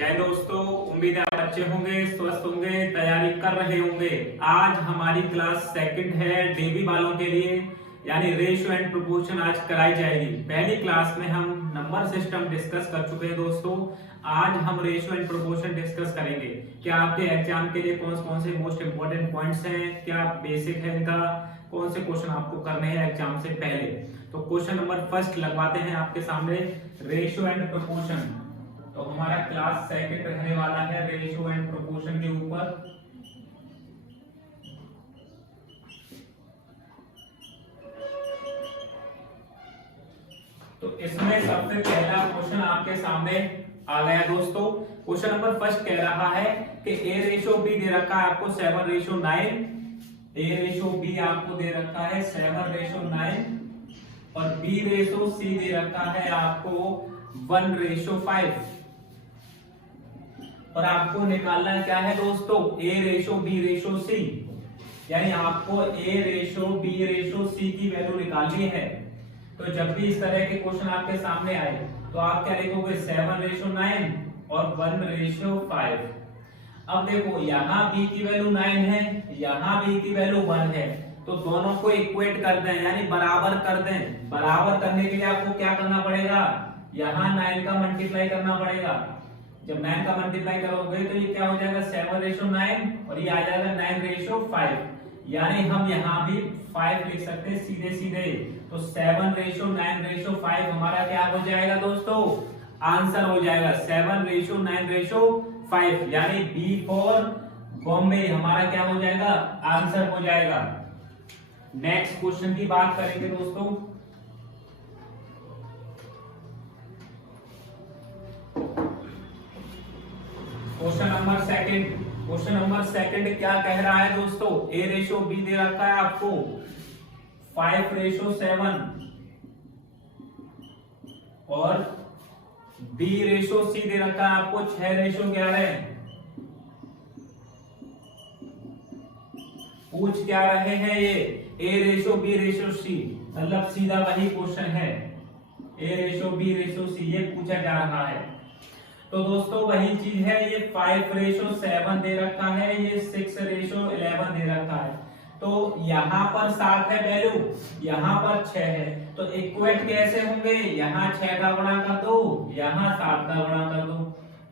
जय दोस्तों, उम्मीद है आप अच्छे होंगे, स्वस्थ होंगे, तैयारी कर रहे होंगे। आज हमारी क्लास सेकंड है डेबी वालों के लिए, यानी रेशियो एंड प्रोपोर्शन आज कराई जाएगी। पहली क्लास में हम नंबर सिस्टम डिस्कस कर चुके हैं दोस्तों। आज हम रेशियो एंड प्रोपोर्शन डिस्कस करेंगे। क्या आपके एग्जाम के लिए कौन कौन से मोस्ट इंपोर्टेंट पॉइंट्स हैं, क्या बेसिक है इनका, कौन से क्वेश्चन आपको करने हैं एग्जाम से पहले। तो क्वेश्चन नंबर फर्स्ट लगवाते हैं आपके सामने, रेशियो एंड प्रोपोर्शन। तो हमारा क्लास सेकंड रहने वाला है रेशियो एंड प्रोपोर्शन के ऊपर। तो इसमें सबसे पहला क्वेश्चन आपके सामने आ गया दोस्तों। क्वेश्चन नंबर फर्स्ट कह रहा है कि ए रेशियो बी दे रखा है आपको 7:9। ए रेशियो बी आपको दे रखा है 7:9 और बी रेशियो सी दे रखा है आपको 1:5। और आपको निकालना क्या है दोस्तों, A ratio B ratio C, यानी आपको A ratio B ratio C की वैल्यू निकालनी है। तो जब भी इस तरह के क्वेश्चन आपके सामने आए तो आप क्या लिखोगे, 7:9 और 1:5। अब देखो यहाँ b की वैल्यू 9 है, यहाँ b की वैल्यू 1 है, तो दोनों को इक्वेट कर दें, यानी बराबर कर दें। बराबर करने के लिए आपको क्या करना पड़ेगा, यहाँ 9 का मल्टीप्लाई करना पड़ेगा। जब 9 का मल्टीप्लाई करोगे तो ये क्या हो जाएगा, 7:9 और ये आ जाएगा 9:5। यानी हम यहाँ भी 5 लिख सकते हैं सीधे सीधे। तो 7:9:5 हमारा क्या हो जाएगा दोस्तों, आंसर हो जाएगा 7:9:5, यानी बी फॉर बॉम्बे हमारा क्या हो जाएगा, आंसर हो जाएगा। नेक्स्ट क्वेश्चन की बात करेंगे दोस्तों। क्वेश्चन नंबर सेकंड क्या कह रहा है दोस्तों, ए रेशियो बी दे रखा है आपको 5:7 और बी रेशियो सी दे रखा है आपको 6:11। पूछ क्या रहे हैं ये, A ratio B ratio C, मतलब सीधा वही क्वेश्चन है, A ratio B ratio C ये पूछा जा रहा है। तो दोस्तों वही चीज है, ये 5:7 दे रखा है, ये 6:11 दे रखा है। तो यहाँ पर 7 है वैल्यू, यहाँ पर 6 है, तो इक्वेट कैसे होंगे, यहाँ 6 का गुणा कर दो, यहाँ 7 का गुणा कर दो,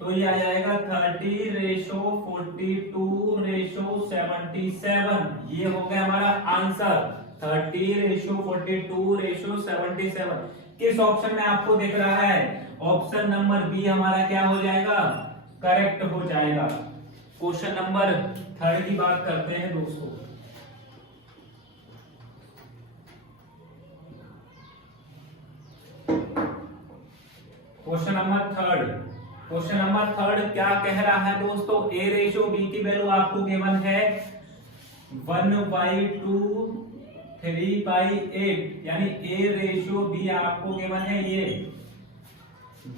तो ये आ जाएगा 30:42:77। ये हो गया हमारा आंसर 30:42:77। किस ऑप्शन में आपको दिख रहा है, ऑप्शन नंबर बी हमारा क्या हो जाएगा, करेक्ट हो जाएगा। क्वेश्चन नंबर थर्ड की बात करते हैं दोस्तों। क्वेश्चन नंबर थर्ड क्या कह रहा है दोस्तों, ए रेशियो बी की वैल्यू आपको गिवन है 1/2 3/8, यानी ए रेशियो बी आपको गिवन है ये।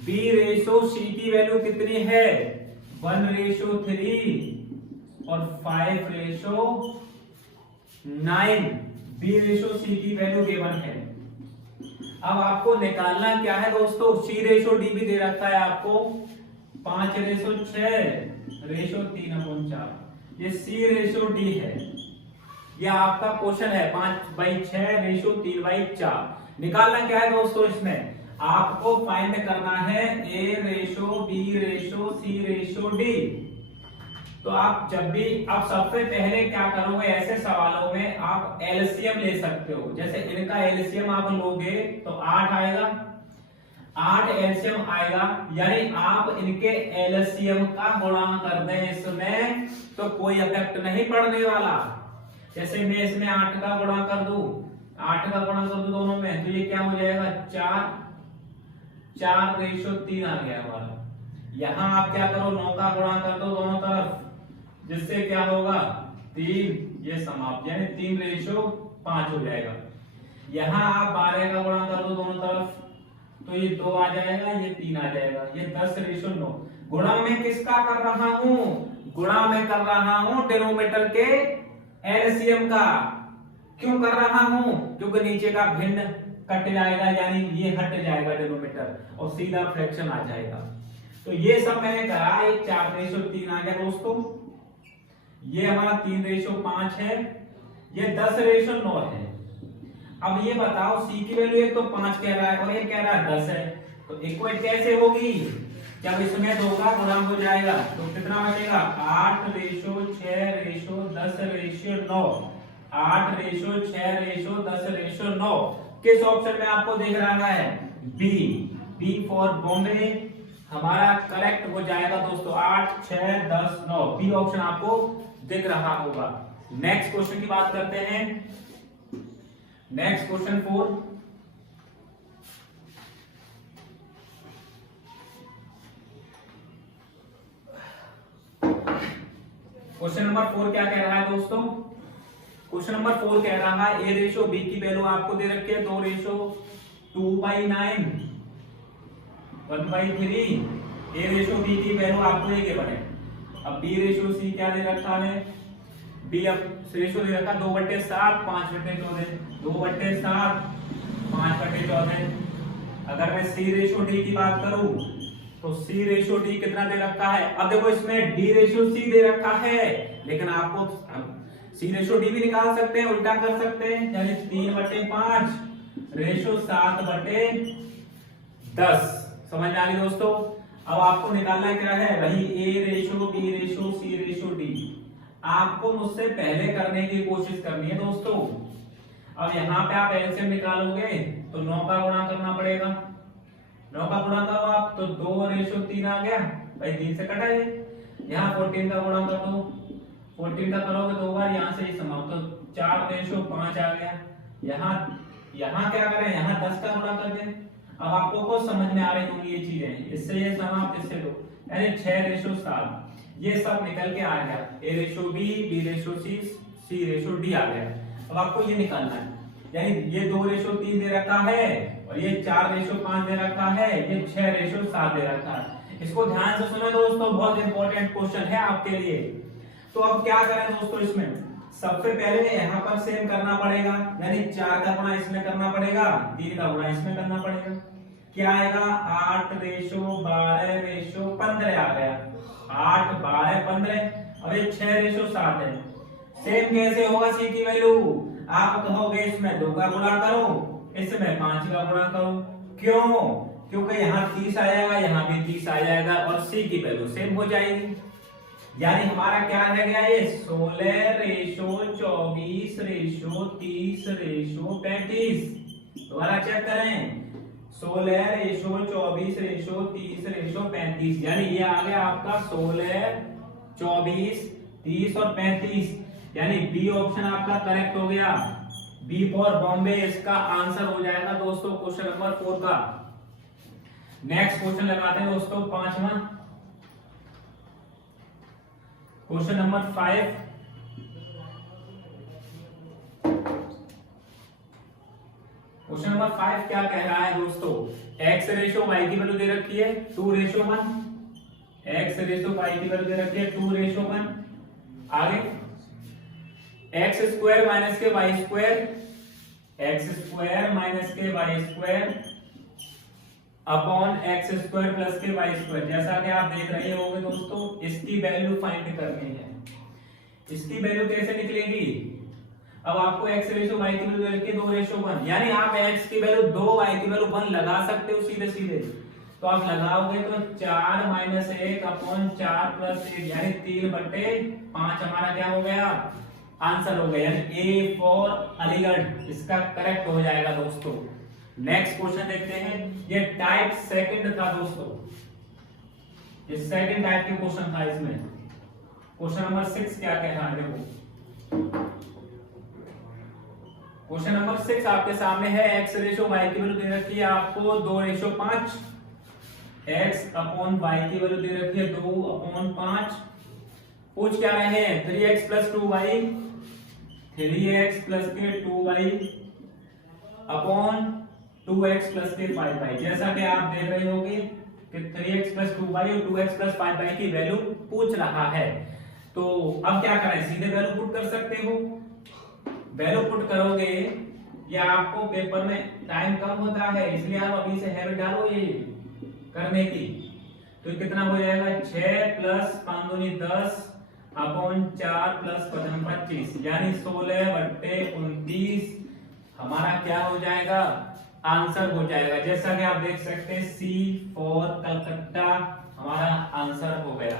बी रेशियो सी की वैल्यू कितनी है, 1:3 और 5:9। बी रेशियो सी की वैल्यू गिवन है। अब आपको निकालना क्या है दोस्तों, सी रेशियो डी भी दे रखा है आपको 5:6:3/4। ये सी रेशियो डी है, ये आपका क्वेश्चन है 5/6:3/4। निकालना क्या है दोस्तों, इसमें आपको फाइंड करना है A ratio B ratio C ratio D. तो आप जब भी, आप सबसे पहले क्या करोगे, ऐसे सवालों में आप एलसीएम ले सकते हो। जैसे इनका एलसीएम आप लोगे तो 8 आएगा, 8 एलसीएम आएगा, यानी आप इनके एलसीएम का गुणा कर दें इसमें, तो कोई इफेक्ट नहीं पड़ने वाला। जैसे मैं इसमें 8 का गुणा कर दूं, 8 का गुणा कर दूं दोनों में, तो ये क्या हो जाएगा 4:3 आ गया हमारा। यहां आप क्या करो, 9 का गुणा कर दो दोनों तरफ, जिससे क्या होगा 3, ये समाप्त, यानी 3:5 हो जाएगा। यहां आप 12 का गुणा कर दो दोनों तरफ, तो ये 2 आ जाएगा, ये 3 आ जाएगा, ये 10:9। गुणा में किसका कर रहा हूं, गुणा में कर रहा हूं डिनोमिनेटर के एलसीएम का। क्यों कर रहा हूं, क्योंकि नीचे का भिन्न कट जाएगा, यानी ये हट जाएगा डिनोमिनेटर और सीधा फ्रैक्शन आ जाएगा। तो ये सब मैंने करा, एक 4:3 आ गया दोस्तों, ये हमारा 3:5 है, ये 10:9 है। अब ये बताओ सी की वैल्यू एक तो 5 कह रहा है और एक कह रहा है 10 है, तो इक्वेट कैसे होगी? जब इसमें 2 का गुणा हो जाएगा तो कितना बचेगा? 8:6:10:9, 8:6:10:9। किस ऑप्शन में आपको दिख रहा है? बी, बी फॉर बॉम्बे हमारा करेक्ट हो जाएगा दोस्तों, 8:6:10:9, बी ऑप्शन आपको दिख रहा होगा। नेक्स्ट क्वेश्चन की बात करते हैं। नेक्स्ट क्वेश्चन 4, क्वेश्चन नंबर 4 क्या कह रहा है दोस्तों? क्वेश्चन नंबर 4 कह रहा है a रेशो b की वैल्यू आपको दे रखी है 2:2/9, 1/3। a रेशो b की वैल्यू आपको ये गिवन है। अब b रेशो c क्या दे रखा है? b अब रेशो दे रखा 2/7, 5/14, 2/7, 5/14। अगर मैं c रेशो d की बात करूं तो c रेशो d कितना दे रखा है? अब देखो इसमें d रेशो c दे रखा है, लेकिन आपको c रेशो d भी निकाल सकते हैं, उल्टा कर सकते हैं, यानी 3/5 रेशो 7/10। समझ आ गई दोस्तों? अब आपको निकालना क्या है? वही a ratio b ratio c ratio d। आपको मुझसे पहले करने की कोशिश करनी है दोस्तों। अब यहाँ पे आप एलसीएम निकालोगे तो 9 का गुणा करना पड़ेगा, 9 का गुणा करो आप तो 2:3 आ गया भाई, 3 से कटा ये। यहाँ 14 का गुणा कर दो, 14 का करोगे 2 बार, यहाँ से ही समाप्त, तो 4:5 आ गया। यहाँ क्या करें? यहाँ 10 का गुणा कर दें। अब आपको कुछ समझ में आ रही होंगी ये चीजें, इससे ये समाप्त, इससे दो, यानी 6:7। ये सब निकल के आ गया, a ratio b, b ratio c, c ratio d आ गया। अब आपको ये निकालना है, यानी ये 2:3 दे रखा है और ये 4:5 दे रखा है, ये 6:7 दे रखा है। इसको ध्यान से सुनो दोस्तों, बहुत इंपॉर्टेंट क्वेश्चन है आपके लिए। तो अब क्या करें दोस्तों? इसमें सबसे पहले यहाँ पर सेम करना पड़ेगा, यानी 4 का गुणा इसमें करना पड़ेगा, 3 का गुणा इसमें करना पड़ेगा। क्या आएगा? 8:12:15 आ गया, 8:12:15। अब ये 6:7 है। सेम कैसे होगा सी की वैल्यू? आप कहोगे इसमें 2 का गुणा करो, इसमें 5 का गुणा करो। क्यों? क्योंकि यहाँ 30 आ जाएगा, यहाँ भी 30 आ जाएगा और सी की वैल्यू सेम हो जाएगी। यानी हमारा क्या रह गया? ये 16:24:30:35। दोबारा चेक करें, 16:24:30:35, यानी ये आ गया आपका 16, 24, 30 और 35, यानी बी ऑप्शन आपका करेक्ट हो गया। बी फॉर बॉम्बे इसका आंसर हो जाएगा दोस्तों क्वेश्चन नंबर 4 का। नेक्स्ट क्वेश्चन लगाते हैं दोस्तों, 5वां क्वेश्चन नंबर 5। क्वेश्चन नंबर 5 क्या कह रहा है दोस्तों? x रेशो y की वैल्यू दे रखी है 2:1, x रेशो y की वैल्यू दे रखी है 2:1। आगे x स्क्वायर माइनस के y square, x square minus के y square upon x square plus के y स्क्वायर। जैसा कि आप देख रहे होंगे दोस्तों, इसकी वैल्यू फाइंड करनी है। इसकी वैल्यू कैसे निकलेगी? अब आपको x रेशो y की वैल्यू रखी है 2:1, यानी आप x की वैल्यू 2, y की वैल्यू 1 लगा सकते हो सीधे सीधे। तो आप लगाओगे तो 4 - 1 अपॉन 4 + 1, यानी 3/5 हमारा क्या हो गया? आंसर हो गया, यानी ए फॉर अलीगढ़ इसका करेक्ट हो जाएगा दोस्तों। नेक्स्ट क्वेश्चन देखते हैं, ये टाइप सेकंड था दोस्तों, ये सेकंड टाइप के क्वेश्चन था। इसमें क्वेश्चन नंबर 6 क्या कह रहा है? देखो क्वेश्चन नंबर 6 आपके सामने है, x रेशो y की वैल्यू दे रखी है आपको 2:5, x अपॉन y की वैल्यू दे रखी है 2/5। पूछ क्या रहे हैं? 3x + 2y, 3x + के 2y अपॉन 2x + के 5y। जैसा कि आप देख रहे होंगे कि 3x + 2y और 2x + 5y की वैल्यू पूछ रहा है। तो अब क्या करें? सीधे वैल्यू पुट कर सकते हो। वैल्यू पुट करोगे, या आपको पेपर में टाइम कम होता है इसलिए आप अभी से हैबिट डालो ये करने की। तो कितना हो जाएगा 6 प्लस 5 दूनी 10 अपॉन 4 प्लस 25 यानी 16/29 हमारा क्या हो जाएगा, आंसर हो जाएगा। जैसा कि आप देख सकते हैं C फॉर कलकत्ता हमारा आंसर हो गया।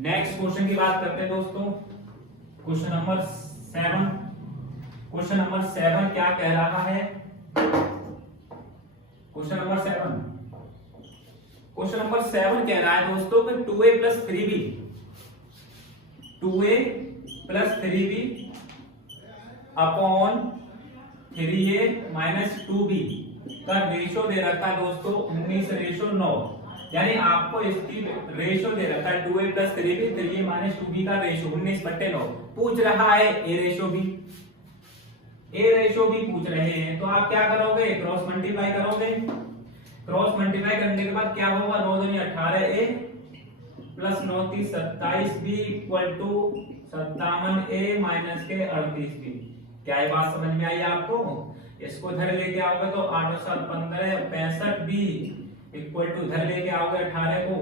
नेक्स्ट क्वेश्चन की बात करते हैं दोस्तों, क्वेश्चन नंबर 7। क्वेश्चन नंबर 7 क्या कह रहा है, क्वेश्चन नंबर 7 कह रहा है दोस्तों कि 2a plus 3b 2a plus 3b upon 3a minus 2b का रेशो दे रखा है दोस्तों 19:9, यानी आपको इसकी रेशो दे रखा है 2a plus 3b 3a minus 2b का रेशो 19/9 पूछ रहा है। a रेशो b पूछ रहे हैं, तो आप क्या करोगे, क्रॉस मल्टीप्लाई करोगे। क्रॉस मल्टीप्लाई करने के बाद क्या होगा, 9 दूनी 18a plus 9 3 27b equal to 57a minus के 38b। क्या ये बात समझ में आई आपको? इसको इधर लेके आओगे तो 8 और 7 15 65b इक्वल टू इधर लेके आओगे 18 को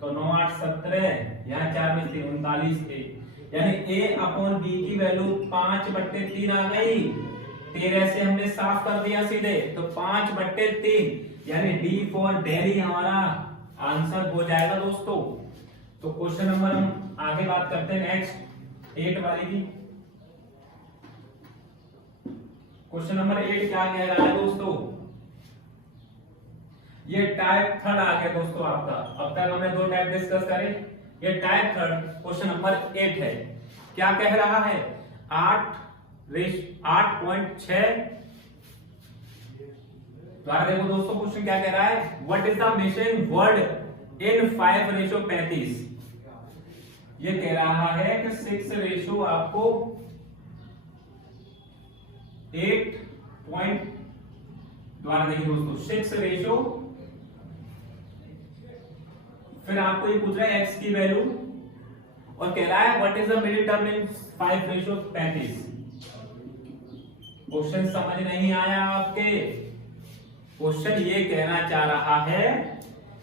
तो 9 8 17 यहाँ 4 में 3 39a, यानी a अपॉन b की वैल्यू 5/3 आ गई। 13 से हमने साफ कर दिया सीधे, तो 5/3 यानी डी फॉर दिल्ली हमारा आंसर हो जाएगा दोस्तों। तो क्वेश्चन नंबर हम आगे बात करते हैं नेक्स्ट 8 वाली की। क्वेश्चन नंबर 8 क्या कह रहा है दोस्तों, ये टाइप थर्ड आ गया दोस्तों आपका। अब तक हमने 2 टाइप डिस्कस करे, ये टाइप थर्ड क्वेश्चन नंबर 8 है। क्या कह रहा है, 8.6 द्वारा देखो दोस्तों क्वेश्चन क्या कह रहा है, what is the missing word in 5:35। ये कह रहा है कि 6 रेशो आपको 8 पॉइंट द्वारा देखिए दोस्तों 6 रेशो, फिर आपको ये पूछ रहा है x की वैल्यू और कह रहा है what is the middle term in 5:35। Question समझ नहीं आया आपके? क्वेश्चन ये कहना चाह रहा है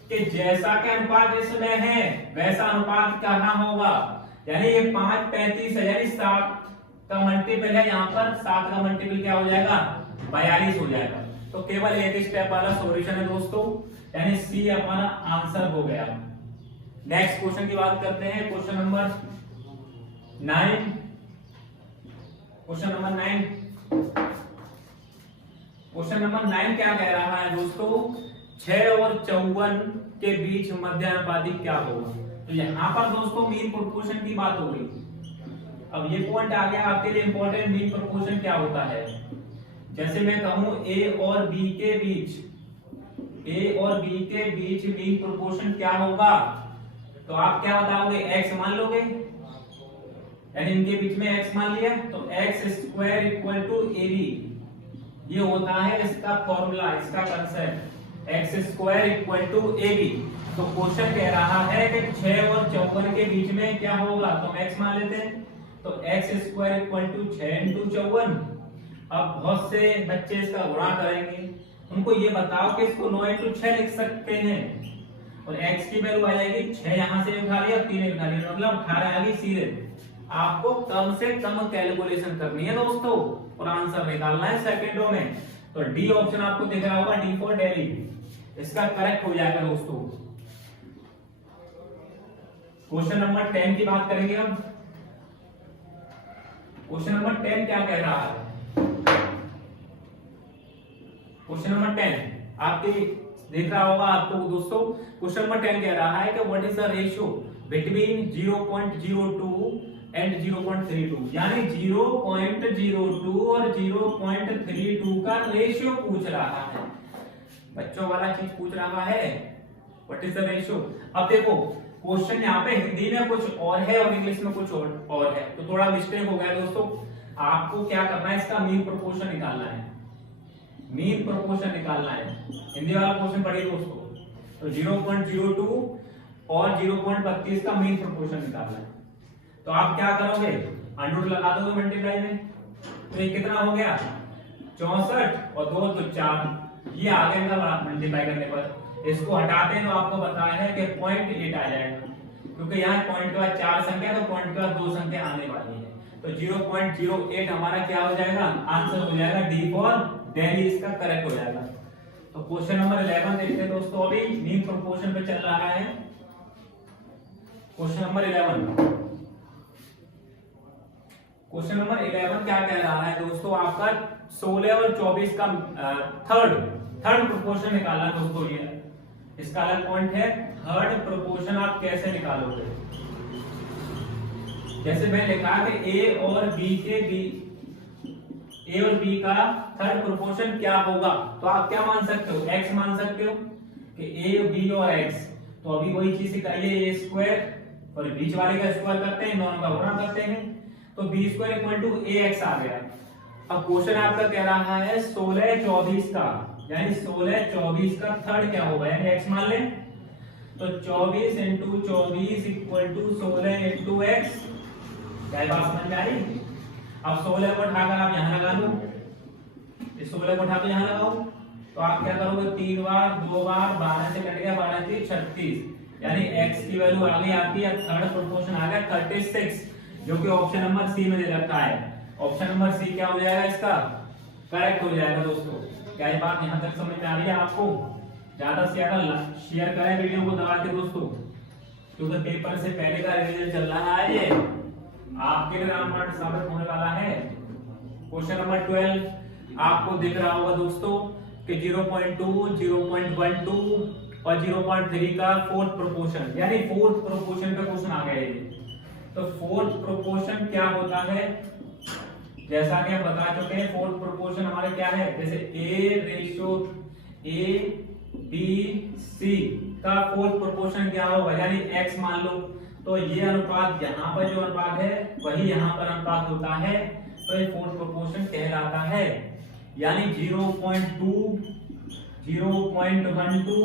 कि जैसा कि अनुपात इसमें है वैसा अनुपात कहां होगा, यानी ये 5:35 है, यानी 7 का मल्टीपल है, यहाँ पर 7 का मल्टीपल क्या हो जाएगा, 42 हो जाएगा। तो केवल एक स्टेप वाला सॉल्यूशन है दोस्तों, यानी सी हमारा आंसर हो गया। नेक्स्ट क्वेश्चन की बात करते हैं, क्वेश्चन नंबर 9। क्वेश्चन नंबर 9 क्या कह रहा है दोस्तों, 6 और 54 के बीच मध्यानुपाती क्या होगा। तो यहाँ पर दोस्तों मीन प्रोपोर्शन की बात हो गई। अब ये पॉइंट आ गया आपके लिए इंपॉर्टेंट, मीन प्रोपोर्शन क्या होता है। जैसे मैं कहूं A और B के बीच मीन प्रोपोर्शन क्या होगा, तो आप क्या बताओगे, x मान लोगे, यानी इनके बीच में x मान लिया तो x² इक्वल टू AB। ये होता है इसका फॉर्मूला, इसका concept, x² equal to AB। तो क्वेश्चन कह रहा है कि 6 और 54 के बीच में क्या होगा, तो हम x मान लेते हैं, तो x² इक्वल टू 6 × 54। अब बहुत से बच्चे इसका गुणा करेंगे, उनको ये बताओ कि इसको 9 × 6 लिख सकते हैं, और x की वैल्यू आ जाएगी 6 यहां से उठा लिया 3 उठा लिया, मतलब 18 आ गई सीधे। आपको कम से कम कैलकुलेशन करनी है दोस्तों और आंसर निकालना है सेकंडों में। तो डी ऑप्शन आपको दिख रहा होगा, डी फॉर दिल्ली, इसका करेक्ट हो जाएगा दोस्तों। क्वेश्चन नंबर 10 की बात करेंगे हम। क्वेश्चन नंबर 10 क्या कह रहा है, क्वेश्चन नंबर 10 आपके देख रहा होगा आपको दोस्तों। क्वेश्चन नंबर 10 कह रहा है कि what is the ratio between 0.02 and 0.32, यानी 0.02 और 0.32 का रेशियो पूछ रहा है, बच्चों वाला चीज पूछ रहा है, व्हाट इज द रेशियो। अब देखो क्वेश्चन यहाँ पे हिंदी में कुछ और है और इंग्लिश में कुछ और है, तो थोड़ा मिस्टेक हो गया दोस्तों। आपको क्या करना है, इसका मीन प्रोपोर्शन निकालना है, मीन प्रोपोर्शन निकालना है। हिंदी वाला क्वेश्चन पढ़िए दोस्तों, तो 0.02 और 0.32 का मीन प्रोपोर्शन निकालना है। तो आप क्या करोगे, अंडर लगा दोगे मल्टीप्लाई में, तो ये कितना हो गया 64 और 2 तो 4, ये आ गया मल्टीप्लाई करने पर। इसको हटाते हैं तो आपको बताया है कि 0.8 आ जाएगा, क्योंकि यहाँ पॉइंट के बाद 4 संख्या तो पॉइंट के बाद 2 संख्या आने वाली है, तो 0.08 हमारा क्या हो जाएगा, आंसर हो जाएगा डी फॉर दिल्ली, इसका करेक्ट हो जाएगा। तो क्वेश्चन नंबर 11 देखते हैं दोस्तों, अभी मीन प्रोपोर्शन पे चल रहा है। क्वेश्चन नंबर 11, क्वेश्चन नंबर 11 क्या कह रहा है दोस्तों, आपका 16 और 24 का थर्ड प्रोपोर्शन निकालना दोस्तों। ये इसका अलग पॉइंट है, थर्ड प्रोपोर्शन आप कैसे निकालोगे। जैसे मैं लिखा कि ए और बी का थर्ड प्रोपोर्शन क्या होगा, तो आप क्या मान सकते हो, x मान सकते हो कि ए बी और x। तो अभी वही चीज सिखाइए, ए स्क्वायर और बीच वाले का स्क्वायर करते हैं, दोनों का गुणा करते हैं, तो B square equal to A X आ गया। अब क्वेश्चन आपका कह रहा है 16 24 का, यानी 16 24 का थर्ड क्या होगा, यानी x मान लें, तो 24 into 24 equal to 16 into x. क्या बात समझ में आई। अब 16 को उठाकर आप यहाँ लगा लो, इस 16 को उठाकर यहाँ लगाओ, तो आप क्या करोगे, 3 बार 2 बार 12 से कट गया, 12 3 36, यानी x की वैल्यू आगे आती है, थर्ड प्रोपोर्शन आ गया 36, जो कि ऑप्शन नंबर सी में दे रखा है। ऑप्शन नंबर सी क्या हो जाएगा, इसका करेक्ट हो जाएगा दोस्तों। क्या ये बात यहाँ तक समझ में आ रही है आपको। ज्यादा से ज्यादा शेयर करें वीडियो को दबा के दोस्तों, क्योंकि पेपर से पहले का रिवीजन चल रहा है, ये आपके लिए रामबाण साबित होने वाला है। क्वेश्चन नंबर 12 आपको दिख रहा होगा दोस्तों कि 0.2 0.12 और 0.3 का फोर्थ प्रोपोर्शन, यानी फोर्थ प्रोपोर्शन का क्वेश्चन आ गया है। तो फोर्थ प्रोपोर्शन क्या होता है, जैसा कि हम बता चुके हैं, फोर्थ प्रोपोर्शन हमारे क्या है, जैसे ए बी सी का फोर्थ प्रोपोर्शन क्या होगा, यानी x मान लो, तो ये अनुपात यहाँ पर जो अनुपात है वही यहाँ पर अनुपात होता है, तो ये फोर्थ प्रोपोर्शन कहलाता है। यानी 0.2 0.12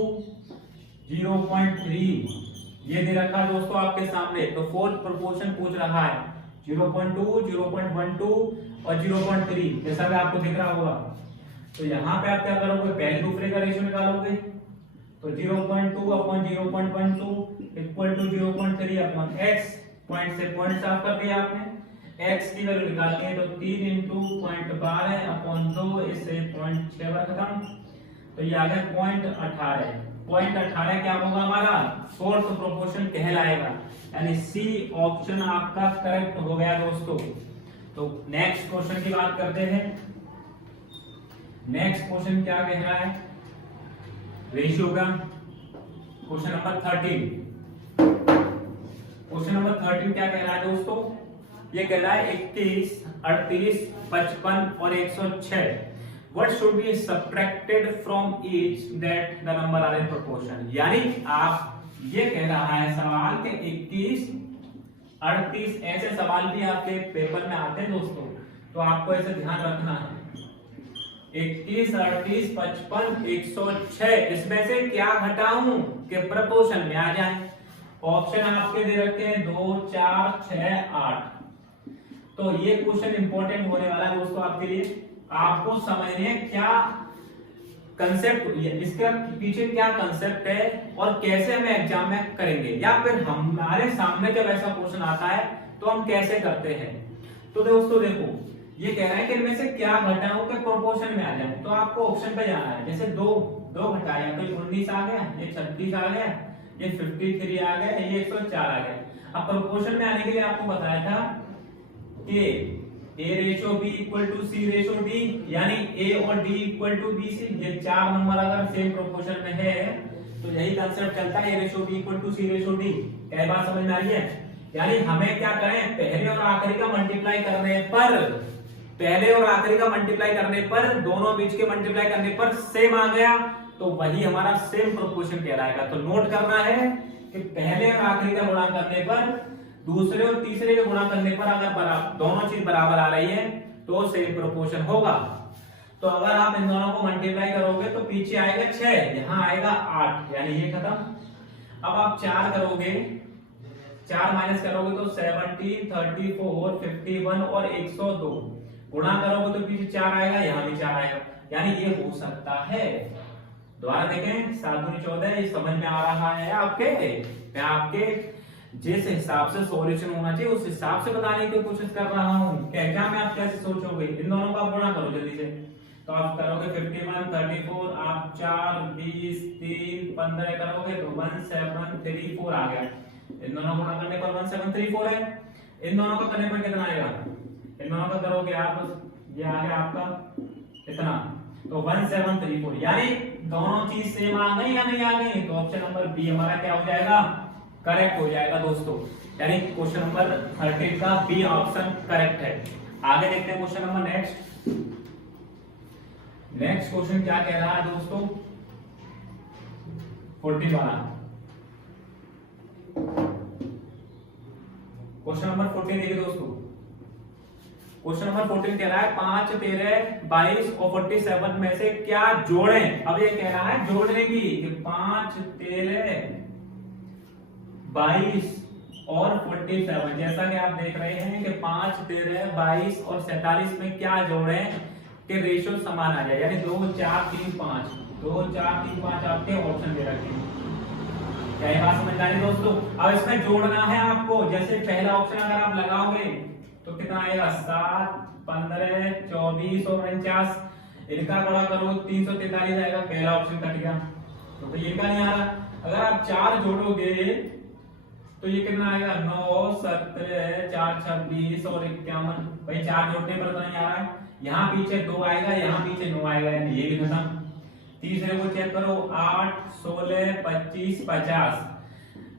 0.3 ये दे रखा है दोस्तों आपके सामने, तो फोर्थ प्रोपोर्शन पूछ रहा है 0.2 0.12 और 0.3, जैसा कि आपको दिख रहा होगा। तो यहाँ पे आप क्या करोगे, पहले दूसरे का रेशियो निकालोगे, तो 0.2 upon 0.12 equal to 0.3 upon x, point से पॉइंट साफ कर दिया आपने, x की वैल्यू निकालनी है, तो 3 इंटू 0.12 अपॉन 2, इससे 0.6 बार खत्म, तो ये आ गया 0.18। 0.18 क्या होगा हमारा, फोर्थ प्रोपोर्शन कहलाएगा, यानी सी ऑप्शन आपका करेक्ट हो गया दोस्तों। तो नेक्स्ट क्वेश्चन की बात करते हैं। नेक्स्ट क्वेश्चन क्या कह रहा है, रेशियो का क्वेश्चन नंबर 13। क्वेश्चन नंबर 13 क्या कह रहा है दोस्तों, ये कह रहा है 21 38 55 और 106 what should be subtracted from each that the number are in proportion। यानी आप ये कह रहा है सवाल के 21 38 ऐसे सवाल भी आपके पेपर में आते हैं दोस्तों, तो आपको ऐसे ध्यान रखना है 21 38 55 106 इसमें से क्या घटाऊं कि प्रपोर्शन में आ जाए। ऑप्शन आपके दे रखे हैं 2 4 6 8। तो ये क्वेश्चन इंपॉर्टेंट होने वाला है दोस्तों आपके लिए। आपको समझने क्या कंसेप्ट, इसके पीछे क्या कंसेप्ट है और कैसे हम एग्जाम में करेंगे, या फिर हमारे सामने जब ऐसा क्वेश्चन आता है तो हम कैसे करते हैं। तो दोस्तों देखो, ये कह रहा है कि इनमें से क्या घटाऊं कि प्रोपोर्शन में आ जाए, तो आपको ऑप्शन पे जाना है। जैसे दो घटाया तो 19 आ गया, ये 36 आ गया, ये 53 आ गया, ये 104 आ गया। अब प्रोपोर्शन में आने के लिए आपको बताया था कि A ratio B equal to C ratio D, यानी A और D इक्वल टू BC। ये चार नंबर अगर सेम प्रोपोर्शन में है तो यही कंसेप्ट चलता है, A ratio B equal to C ratio D। क्या बात समझ में आ रही है। यानी हमें क्या करें, पहले और आखिरी का मल्टीप्लाई करने पर, पहले और आखिरी का मल्टीप्लाई करने पर, दोनों बीच के मल्टीप्लाई करने पर सेम आ गया तो वही हमारा सेम प्रोपोर्शन कहलाएगा। तो नोट करना है कि पहले और आखिरी का गुणा करने पर, दूसरे और तीसरे के गुणा करने पर अगर दोनों चीज बराबर आ रही है तो सेम प्रोपोर्शन होगा। तो अगर आप इन दोनों को मल्टीप्लाई करोगे तो पीछे आएगा 6, यहाँ आएगा 8, यानी ये खत्म। अब आप 4 करोगे, 4 माइनस करोगे तो 70 34 51 और 102, गुणा करोगे तो पीछे 4 आएगा, यहाँ भी 4 आएगा, यानी ये हो सकता है। दोबारा देखें, 7 दूनी 14, ये समझ में आ रहा है आपके? मैं आपके जिस हिसाब से सॉल्यूशन होना चाहिए उस हिसाब से बताने की कोशिश कर रहा हूँ। क्या एग्जाम में आप कैसे सोचोगे? इन दोनों का गुणा करो जल्दी से। तो आप करोगे 51 34, आप 4 20 3 15 करोगे तो 1734 आ गया। इन दोनों को गुणा करने पर 1734 है। इन दोनों का करने पर कितना आएगा? इन दोनों का करोगे आप, ये आ गया आपका इतना, तो 1734। यानी दोनों चीज सेम आ गई या नहीं आ गई? तो ऑप्शन नंबर बी हमारा क्या हो जाएगा? करेक्ट हो जाएगा दोस्तों। यानी क्वेश्चन नंबर 13 का बी ऑप्शन करेक्ट है। आगे देखते हैं क्वेश्चन नंबर नेक्स्ट क्वेश्चन क्या कह रहा है दोस्तों? 14 वाला क्वेश्चन नंबर 14 देखिए दोस्तों। क्वेश्चन नंबर 14 कह रहा है 5 13 22 और 47 में से क्या जोड़ें। अब ये कह रहा है जोड़ने की कि 5 13 22 और 47, जैसा कि आप देख रहे हैं कि 5 13 22 और 47 में क्या जोड़ें कि रेशियो समान आ जाए। यानी 2 4 3 5, 2 4 3 5 आपके ऑप्शन दे रखे हैं। क्या ये बात समझ आई दोस्तों? अब इसमें जोड़ना है आपको। जैसे पहला ऑप्शन अगर आप लगाओगे तो कितना आएगा? 7 15 24 और 49, इनका बड़ा करो 343 आएगा। पहला ऑप्शन कट गया तो ये का नहीं आ रहा। अगर आप 4 जोड़ोगे तो ये कितना आएगा? 9 17 4 26 और 51। भाई 4 जोड़ने पर तो नहीं आ रहा है। यहाँ पीछे 2 आएगा, यहाँ पीछे 9 आएगा, यानी ये भी खत्म। तीसरे को चेक करो, 8 16 25 50,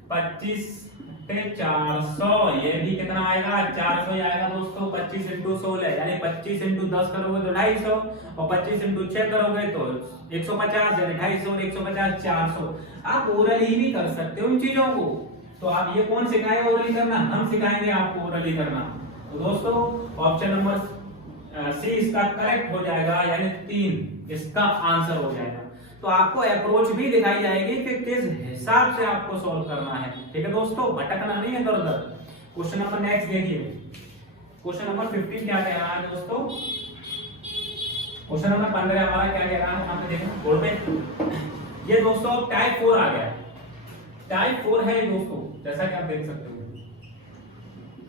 25 पे 400, ये भी कितना आएगा? 400 ही आएगा दोस्तों। 25 इंटू 16 यानी 25 इंटू 10 करोगे तो 250, और 25 इंटू 6 करोगे तो 150, यानी 250 और 150 400। आप ओरली भी कर सकते हो इन चीजों को। तो आप ये कौन सिखाएगा ओरली करना? हम सिखाएंगे आपको ओरली करना। तो दोस्तों ऑप्शन नंबर सी इसका करेक्ट हो जाएगा, यानी 3 इसका आंसर हो जाएगा। तो आपको अप्रोच भी दिखाई जाएगी कि किस हिसाब से आपको सॉल्व करना है। ठीक है दोस्तों, भटकना नहीं है इधर उधर। क्वेश्चन नंबर नेक्स्ट देखिए। क्वेश्चन नंबर 15 क्या कह रहा है दोस्तों? क्वेश्चन नंबर 15 हमारा क्या कह रहा है? यहाँ पे देखो बोर्ड पे, ये दोस्तों टाइप 4 आ गया। टाइप 4 है दोस्तों, जैसा कि आप देख सकते हो।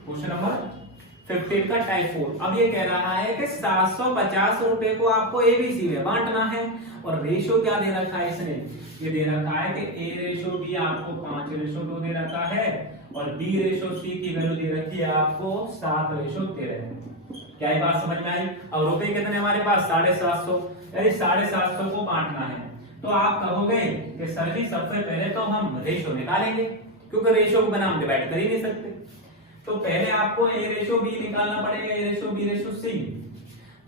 क्वेश्चन नंबर 15 का टाइप 4। अब ये कह रहा है कि 750 रुपए को आपको एबीसी में बांटना है, और रेशियो क्या दे रखा है इसने? ये दे रखा है कि ए रेशियो बी आपको 5:2 दे रखा है, और बी रेशियो सी की वैल्यू दे रखी है आपको 7:13। क्या ये बात समझ में आई? अब रुपए कितने हमारे पास? 750, यानी 750 को बांटना है। तो आप कहोगे कि सर जी सबसे पहले तो हम रेशियो निकालेंगे, क्योंकि रेशियो को बिना हम डिवाइड कर ही नहीं सकते। तो पहले आपको ए रेशियो बी निकालना पड़ेगा, A ratio B ratio C.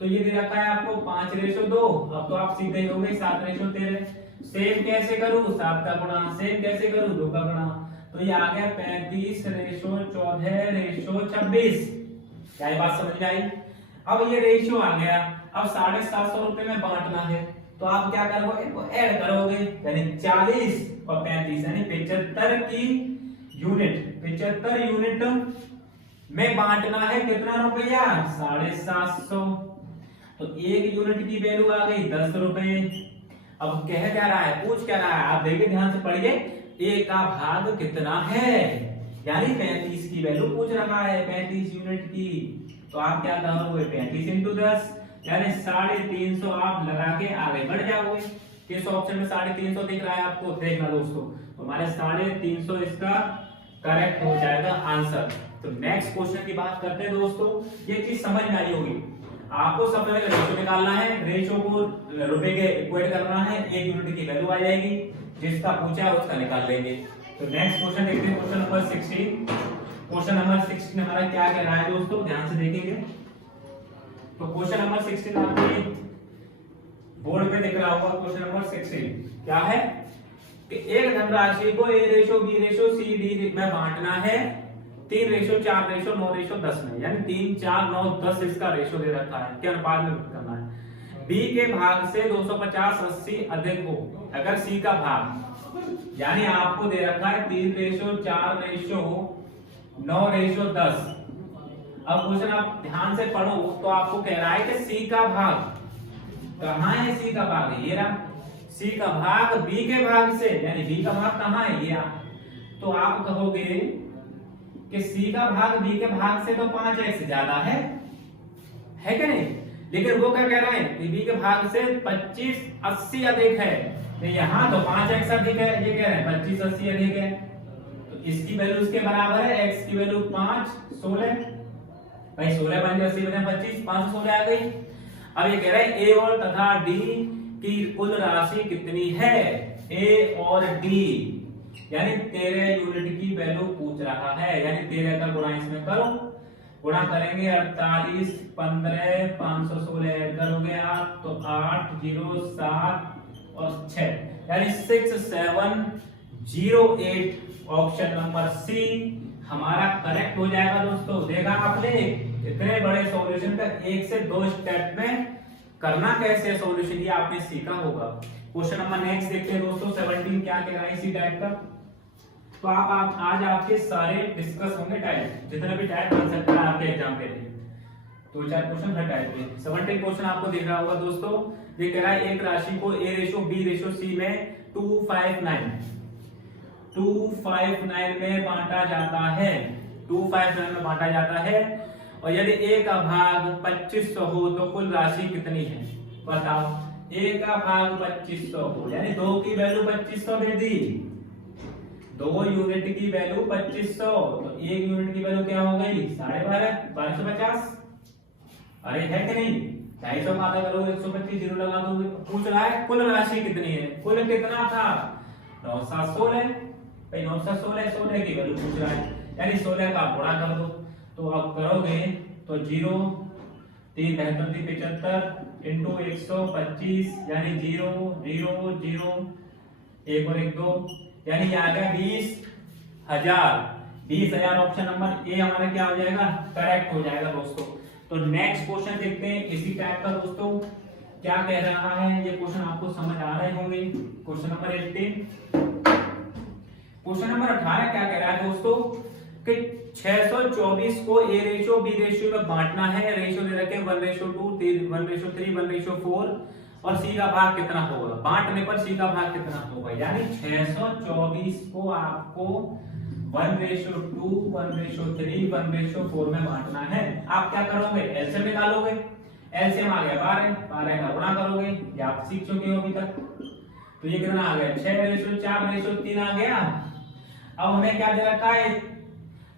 तो ये दे रखा है आपको 5:2। अब तो आप सीधे हो गए 7:13। सेम कैसे करूं? 7 का गुणा। सेम कैसे करूं? 2 का गुणा। तो ये आ गया 35:14:26। क्या ये बात समझ में आई? अब ये रेशियो आ गया। अब 750 रुपए में बांटना है, तो आप क्या करोगे? इनको ऐड करोगे, यानी 40 और 35 यानी 75 की यूनिट, 75 यूनिट में बांटना है। कितना रुपया? 750। तो एक यूनिट की वैल्यू आ गई 10 रुपए। अब कह क्या रहा है? पूछ क्या रहा है? आप देखिए, ध्यान से पढ़िए। ए का भाग कितना है? यानी 35 की वैल्यू पूछ रहा है, 35 यूनिट की। तो आप क्या करोगे? 35 इंटू 10 यानी 350 आप लगा के आगे बढ़ जाओगे। किस ऑप्शन में 350 दिख रहा है आपको? देखना दोस्तों, तो हमारे 350 इसका करेक्ट हो जाएगा आंसर। तो नेक्स्ट क्वेश्चन की बात करते हैं दोस्तों। ये चीज समझ में आई होगी। आपको सबसे पहले रेशियो निकालना है, रेशियो को रुपए के इक्वेट करना है, एक यूनिट की वैल्यू आ जाएगी, जिसका पूछा है उसका निकाल लेंगे। तो नेक्स्ट क्वेश्चन देखते हैं, क्वेश्चन नंबर 16। क्वेश्चन नंबर 16 हमारा क्या कह रहा है दोस्तों? ध्यान से देखेंगे। तो क्वेश्चन नंबर 16 आपके बोर्ड पे दिख रहा होगा। क्वेश्चन नंबर 16 क्या है कि एक धनराशि को A ratio B ratio C D में बांटना है 3:4:9:10 में, यानी 3 4 9 10 इसका रेशियो दे रखा है के अनुपात में करना है। बी के भाग से 250 80 अधिक हो अगर सी का भाग, यानी आपको दे रखा है 3:4:9:10। अब क्वेश्चन आप ध्यान से पढ़ो तो आपको कह रहा है कि सी का भाग कहां है? सी का भाग ये रहा। सी का भाग बी के भाग से, यानी बी का भाग कहाँ है ये, तो आप कहोगे कि सी का भाग बी के भाग से तो 5x ज्यादा है कि नहीं। लेकिन वो क्या कह रहे हैं कि बी के भाग से 25 80 अधिक है, तो यहाँ तो 5x अधिक है, ये कह रहे हैं 25 80 अधिक है, तो इसकी वैल्यू उसके बराबर है, x की वैल्यू 5 16, भाई 16 5 80 बने 25, 516 आ गई। अब ये कह रहे हैं ए और तथा डी की कुल राशि कितनी है, ए और डी, यानी 13 यूनिट की वैल्यू पूछ रहा है, यानी 13 का गुणा इसमें करो, गुणा करेंगे 48 15 516 ऐड करोगे आप तो 8 0 7 और 6, यानी 6708, ऑप्शन नंबर सी हमारा करेक्ट हो जाएगा दोस्तों। देखा आपने इतने बड़े सॉल्यूशन का 1 से 2 स्टेप में करना कैसे सॉल्यूशन, ये आपने सीखा होगा। क्वेश्चन नंबर नेक्स्ट देखते हैं दोस्तों 17 क्या कह रहा है इसी टाइप का। तो आप आज आपके सारे डिस्कस होंगे टाइप, जितने भी टाइप बन सकता है आपके एग्जाम के लिए, 2-4 क्वेश्चन हर टाइप के। 17 क्वेश्चन आपको दिख रहा होगा दोस्तों। ये कह रहा है एक राशि को a ratio b ratio c में 259 में बांटा जाता है, 259 में बांटा जाता है, और यदि a का भाग 2500 हो तो कुल राशि कितनी है, बताओ। a का भाग 2500 हो, यानी 2 की वैल्यू 2500 दे दी, 2 यूनिट की वैल्यू 2500, तो 1 यूनिट की वैल्यू क्या हो गई 12.5 1250, अरे है कि नहीं, 250 का आधा करो 125 जीरो लगा दो। पूछ रहा है कुल राशि कितनी है, कुल कितना था 916, भाई 916 16 की वैल्यू पूछ रहा है, यानी 16 का गुणा कर दो, तो अब करोगे तो 0 3 73 75 इंटू 125, यानी 0 0 0 1 और 1 2, यानी आ गया 20,000। 20,000 ऑप्शन नंबर ए हमारा क्या हो जाएगा, करेक्ट हो जाएगा दोस्तों। तो नेक्स्ट क्वेश्चन देखते हैं इसी टाइप का दोस्तों, क्या कह रहा है, ये क्वेश्चन आपको समझ आ रहे होंगे। Question number 18। क्वेश्चन नंबर 18 क्या कह रहा है दोस्तों कि 624 को ए रेशियो बी रेशियो में बांटना है, रेशियो दे रखे 1:2 1:3 1:4, और सी का भाग कितना होगा, बांटने पर सी का भाग कितना होगा, यानी 624 को आपको 1:2 1:3 1:4 में बांटना है। आप क्या करोगे, एलसीएम निकालोगे, एलसीएम आ गया 12 का गुणा करोगे, ये आप सीख चुके हो अभी तक। तो ये कितना आ गया 6:4:3 आ गया। अब हमें क्या दे रखा है,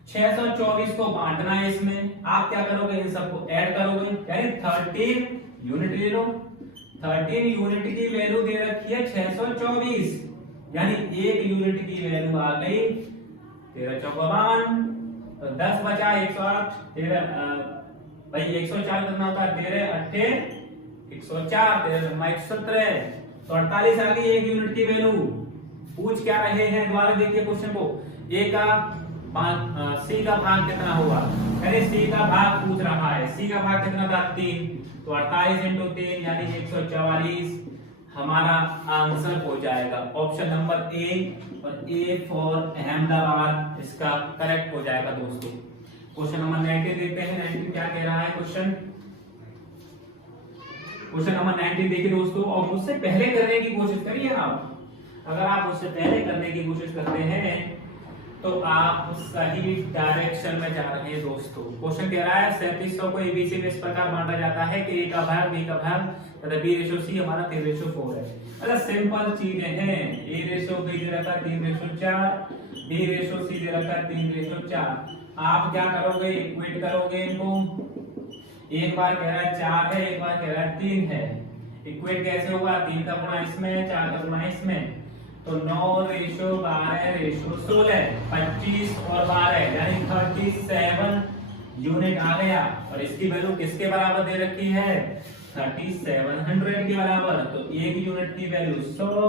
624 को बांटना है, इसमें आप क्या करोगे, इन सबको ऐड करोगे, यानी 13 यूनिट ले लो, 13 यूनिट की वैल्यू दे रखी है 624, यानी 1 यूनिट की वैल्यू आ गई 13 चौका 52, तो 10 बचा 108, 13 भाई 104 कितना होता है 13 8 104, 13 117, तो 48 आ गई 1 यूनिट की वैल्यू। पूछ क्या रहे हैं, दोबारा देखिए क्वेश्चन को, ए का सी का भाग कितना होगा, यानी सी का भाग पूछ रहा है, सी का भाग कितना था 3, तो 48 इंटू 3 यानी 144 हमारा आंसर हो जाएगा ऑप्शन नंबर ए, और ए फॉर अहमदाबाद इसका करेक्ट हो जाएगा दोस्तों। क्वेश्चन नंबर 19 देखते हैं, 19 क्या कह रहा है क्वेश्चन। क्वेश्चन नंबर 19 देखिए दोस्तों, और मुझसे पहले करने की कोशिश करिए आप, अगर आप उससे पहले करने की कोशिश करते हैं तो आप सही डायरेक्शन में जा रहे हैं दोस्तों। क्वेश्चन कह रहा है 3700 को एबीसी में इस प्रकार बांटा जाता है कि ए का भाग बी का भाग तथा बी रेशो सी हमारा 3:4 है। मतलब सिंपल चीजें हैं, ए रेशो बी दे रखा 3:4, बी रेशो सी दे रखा 3:4। आप क्या करोगे, इक्वेट करोगे इनको, एक बार कह रहा है 4 है, एक बार कह रहा है 3 है, इक्वेट कैसे होगा, 3 का गुणा इसमें 4 का गुणा इसमें, तो 9:12:16 25 और 12 यानी 37 यूनिट आ गया, और इसकी वैल्यू किसके बराबर दे रखी है 3700 के बराबर, तो 1 यूनिट की वैल्यू 100।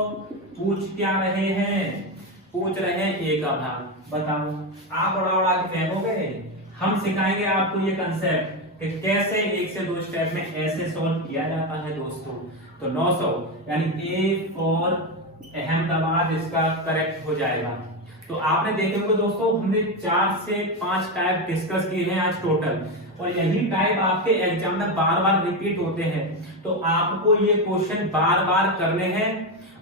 पूछ क्या रहे हैं, पूछ रहे हैं ए का भाग, बताओ आप उड़ा के फेंकोगे, हम सिखाएंगे आपको ये कंसेप्ट कि कैसे 1 से 2 स्टेप में ऐसे सॉल्व किया जाता है दोस्तों। तो 900 यानी ए फॉर अहमदाबाद इसका करेक्ट हो जाएगा। तो आपने देखे होंगे दोस्तों, हमने 4 से 5 टाइप डिस्कस किए हैं आज टोटल, और यही टाइप आपके एग्जाम में बार बार रिपीट होते हैं, तो आपको ये क्वेश्चन बार बार करने हैं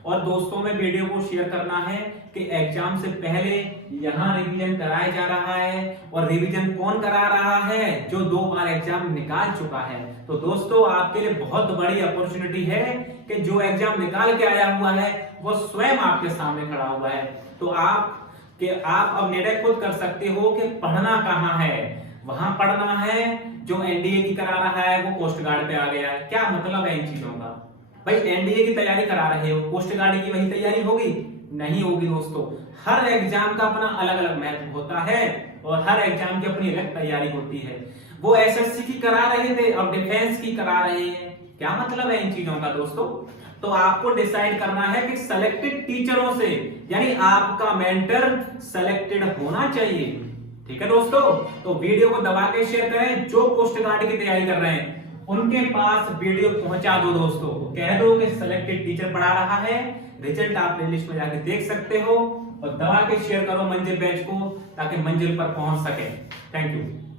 और दोस्तों में वीडियो को शेयर करना है कि एग्जाम से पहले यहाँ रिवीजन कराया जा रहा है, और रिवीजन कौन करा रहा है? जो 2 बार एग्जाम निकाल चुका है। तो दोस्तों आपके लिए बहुत बड़ी अपॉर्चुनिटी है कि जो एग्जाम निकाल के आया हुआ है वो स्वयं आपके सामने खड़ा हुआ है। तो आप अब निर्णय खुद कर सकते हो कि पढ़ना कहाँ है। वहां पढ़ना है जो एनडीए की करा रहा है वो कोस्ट गार्ड पे आ गया है। क्या मतलब है इन चीजों का? भाई एनडीए की तैयारी करा रहे हो, कोस्ट गार्ड की वही तैयारी होगी? नहीं होगी दोस्तों। हर एग्जाम का अपना अलग अलग महत्व होता है और हर एग्जाम की अपनी अलग तैयारी होती है। वो एसएससी की करा रहे थे, अब डिफेंस की करा रहे हैं। क्या मतलब है इन चीजों का दोस्तों? तो आपको डिसाइड करना है कि सेलेक्टेड टीचरों से, यानी आपका मेंटर सेलेक्टेड होना चाहिए। ठीक है दोस्तों, तो वीडियो को दबा के शेयर करें। जो कोस्ट गार्ड की तैयारी कर रहे हैं उनके पास वीडियो पहुंचा दो दोस्तों, कह दो कि सेलेक्टेड टीचर पढ़ा रहा है, रिजल्ट आप प्लेलिस्ट में जाके देख सकते हो, और दबा के शेयर करो मंजिल बैच को ताकि मंजिल पर पहुंच सके। Thank you.